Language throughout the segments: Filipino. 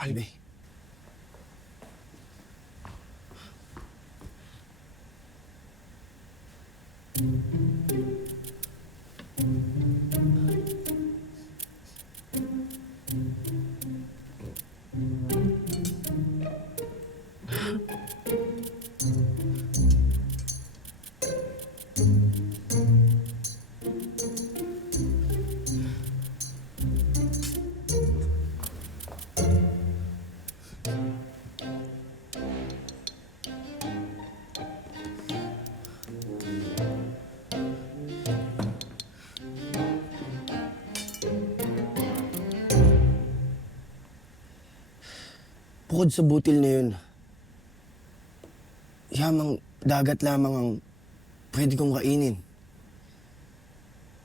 Albe. Bukod sa butil na yun, yamang dagat lamang ang pwede kong kainin.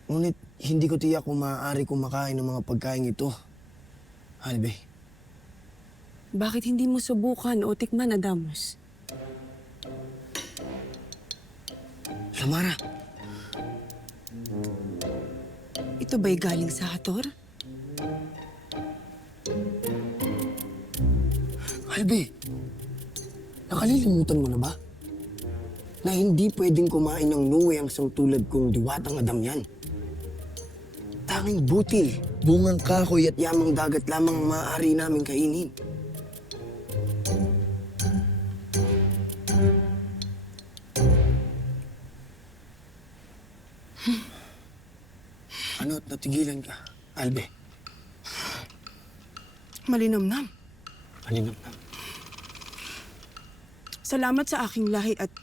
Ngunit hindi ko tiyak kung maaari kumakain ng mga pagkain ito. Albe. Bakit hindi mo subukan o tikman, Adamos? Lamara, Ito ba'y galing sa Hator? Albe, nakalilimutan mo na ba? Na hindi pwedeng kumain ng nuwe ang isang tulad kong diwatang Adam yan. Tanging butil, bungang kahoy at yamang dagat lamang ang maaari namin kainin. Ano at natigilan ka, Albe? Malinamnam. Malinam na. Salamat sa aking lahi at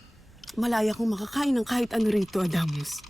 malaya kong makakain ng kahit ano rito, Adamos.